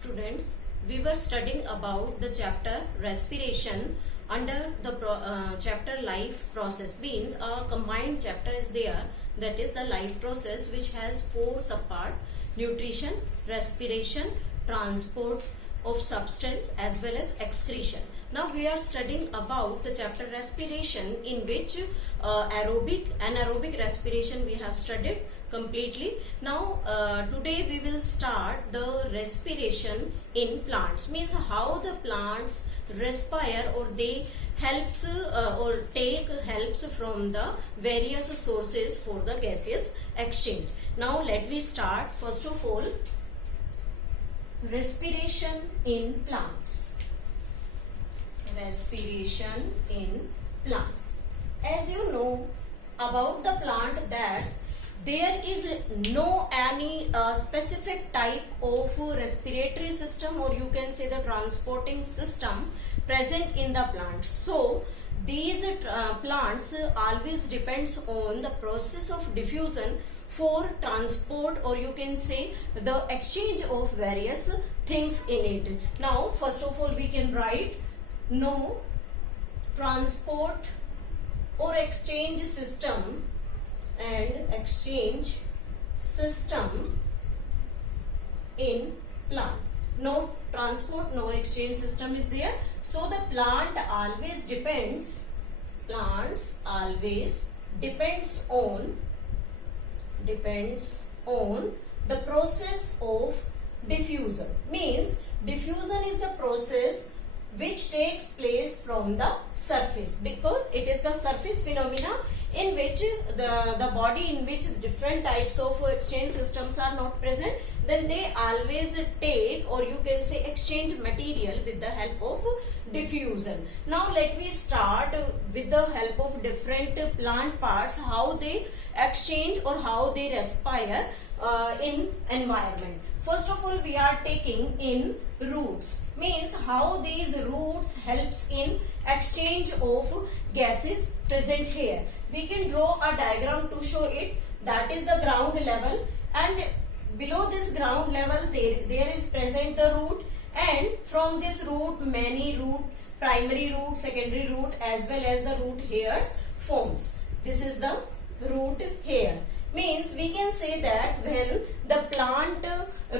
Students, we were studying about the chapter respiration under the chapter life process. Means a combined chapter is there, that is the life process, which has four subpart: nutrition, respiration, transport of substance as well as excretion. Now we are studying about the chapter respiration, in which aerobic, anaerobic respiration we have studied completely. Now today we will start the respiration in plants, means how the plants respire, or they helps or take helps from the various sources for the gaseous exchange. Now let me start. First of all, respiration in plants. Respiration in plants. As you know about the plant, that there is no any specific type of respiratory system, or you can say the transporting system present in the plant. So these plants always depends on the process of diffusion for transport, or you can say the exchange of various things in it. Now first of all we can write no transport or exchange system and exchange system in plant. No transport, no exchange system is there. So the plant always depends, plants always depends on the process of diffusion. Means diffusion is the process which takes place from the surface, because it is the surface phenomena in which the body in which different types of exchange systems are not present, then they always take, or you can say exchange material with the help of diffusion. Now let me start with the help of different plant parts, how they exchange or how they respire in environment. First of all we are taking in roots, means how these roots helps in exchange of gases present here. We can draw a diagram to show it. That is the ground level, and below this ground level there is present the root, and from this root many root, primary root, secondary root as well as the root hairs forms. This is the root hair. Means we can say that when the plant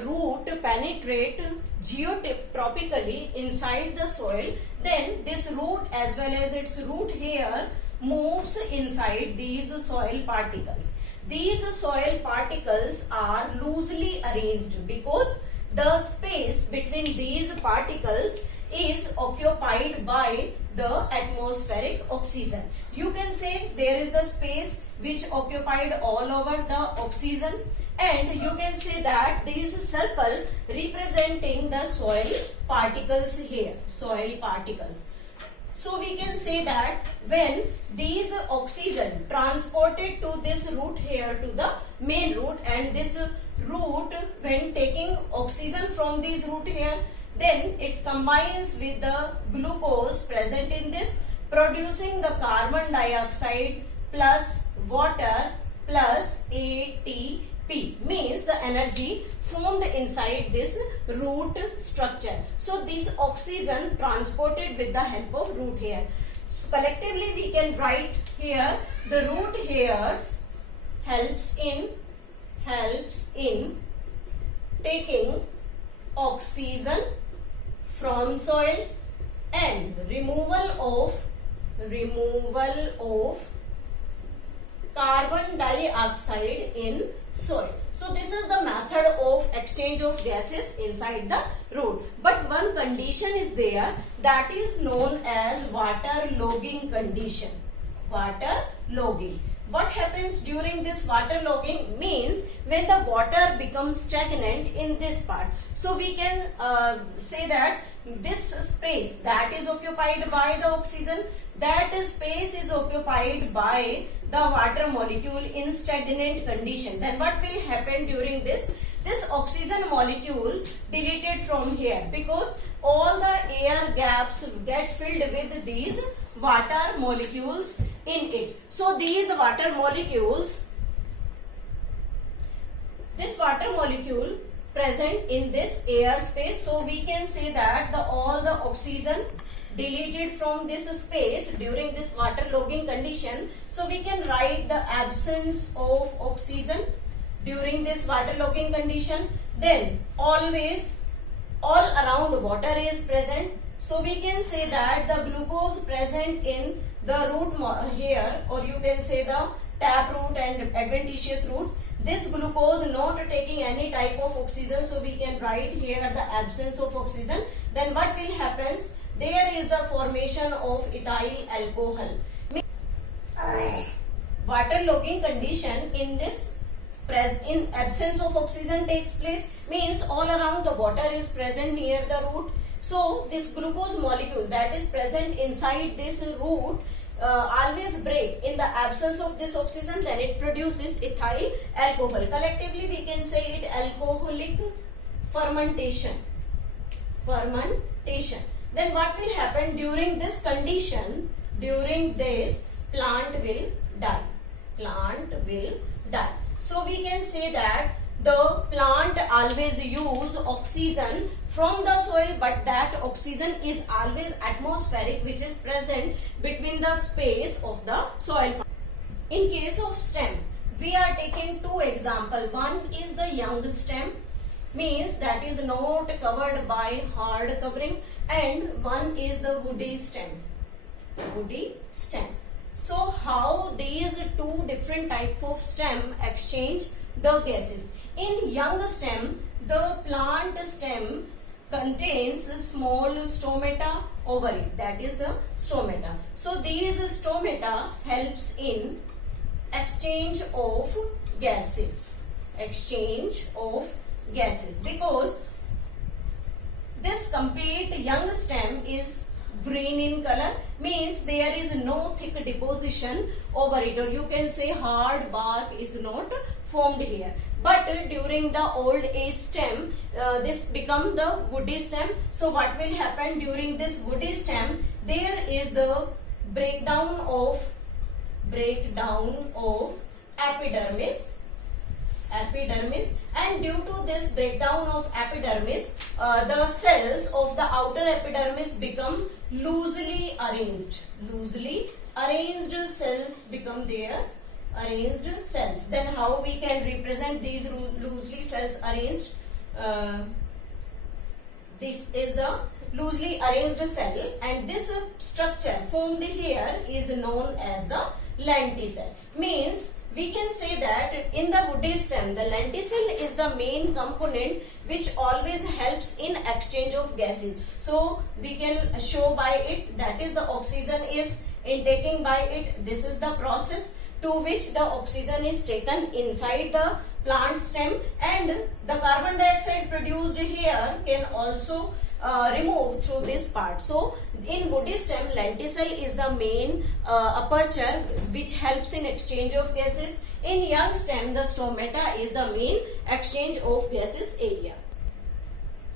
root penetrate geotropically inside the soil, then this root as well as its root hair moves inside these soil particles. These soil particles are loosely arranged because the space between these particles is occupied by the atmospheric oxygen. You can say there is the space which occupied all over the oxygen, and you can say that there is a circle representing the soil particles here, soil particles. So we can say that when these oxygen transported to this root hair to the main root, and this root when taking oxygen from this root hair, then it combines with the glucose present in this, producing the carbon dioxide plus water plus ATP, means the energy formed inside this root structure. So this oxygen transported with the help of root hair. So collectively we can write here the root hairs helps in taking oxygen from soil and removal of carbon dioxide in soil. So this is the method of exchange of gases inside the root. But one condition is there, that is known as water logging condition. Water logging. What happens during this water logging? Means when the water becomes stagnant in this part. So we can say that this space that is occupied by the oxygen, that space is occupied by the water molecule in stagnant condition. Then what will happen during this? This oxygen molecule deleted from here, because all the air gaps get filled with these water molecules in it. So these water molecules, this water molecule present in this air space. So we can say that all the oxygen deleted from this space during this waterlogging condition. So we can write the absence of oxygen during this waterlogging condition. Then always all around water is present. So we can say that the glucose present in the root here, or you can say the tap root and adventitious roots, this glucose not taking any type of oxygen, so we can write here the absence of oxygen. Then what will happen? There is the formation of ethyl alcohol. Waterlogging condition in this in absence of oxygen takes place, means all around the water is present near the root. So this glucose molecule that is present inside this root always break in the absence of this oxygen, then it produces ethyl alcohol. Collectively we can say it alcoholic fermentation. Then what will happen during this condition? During this, plant will die. So we can say that the plant always use oxygen from the soil, but that oxygen is always atmospheric, which is present between the space of the soil. In case of stem, we are taking two examples. One is the young stem, means that is not covered by hard covering, and one is the woody stem. So how these two different type of stem exchange the gases? In young stem, the plant stem contains small stomata over it, that is the stomata. So these stomata helps in exchange of gases, because this complete young stem is green in color, means there is no thick deposition over it, or you can say hard bark is not formed here. But during the old age stem, this become the woody stem. So what will happen during this woody stem? There is the breakdown of epidermis, and due to this breakdown of epidermis, the cells of the outer epidermis become loosely arranged cells become there, arranged cells. Then how we can represent these loosely cells arranged? This is the loosely arranged cell, and this structure formed here is known as the lenticel. Means we can say that in the woody stem, the lenticel is the main component which always helps in exchange of gases. So we can show by it, that is the oxygen is intaking by it. This is the process to which the oxygen is taken inside the plant stem, and the carbon dioxide produced here can also remove through this part. So in woody stem, lenticel is the main aperture which helps in exchange of gases. In young stem, the stomata is the main exchange of gases area.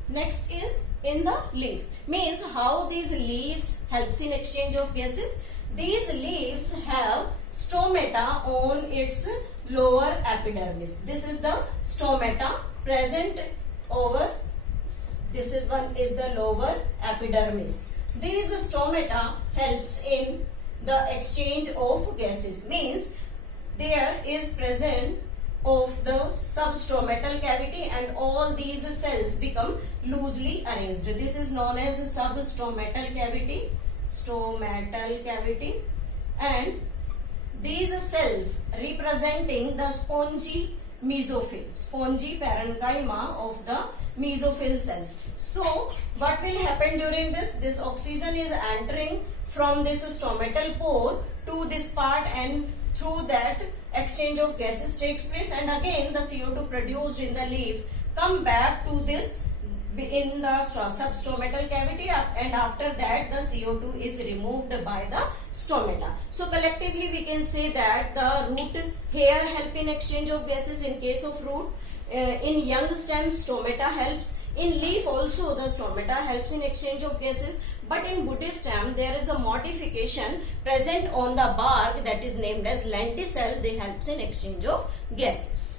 Next is in the leaf, means how these leaves helps in exchange of gases. These leaves have stomata on its lower epidermis. This is the stomata present over. This is one is the lower epidermis. These stomata helps in the exchange of gases. Means there is present of the substomatal cavity, and all these cells become loosely arranged. This is known as substomatal cavity. And these cells representing the spongy mesophyll, spongy parenchyma of the mesophyll cells. So what will happen during this? This oxygen is entering from this stomatal pore to this part, and through that exchange of gases takes place, and again the CO2 produced in the leaf come back to this in the substomatal cavity, and after that the CO2 is removed by the stomata. So collectively we can say that the root hair help in exchange of gases in case of root. In young stem, stomata helps. In leaf also the stomata helps in exchange of gases. But in woody stem there is a modification present on the bark that is named as lenticel. They helps in exchange of gases.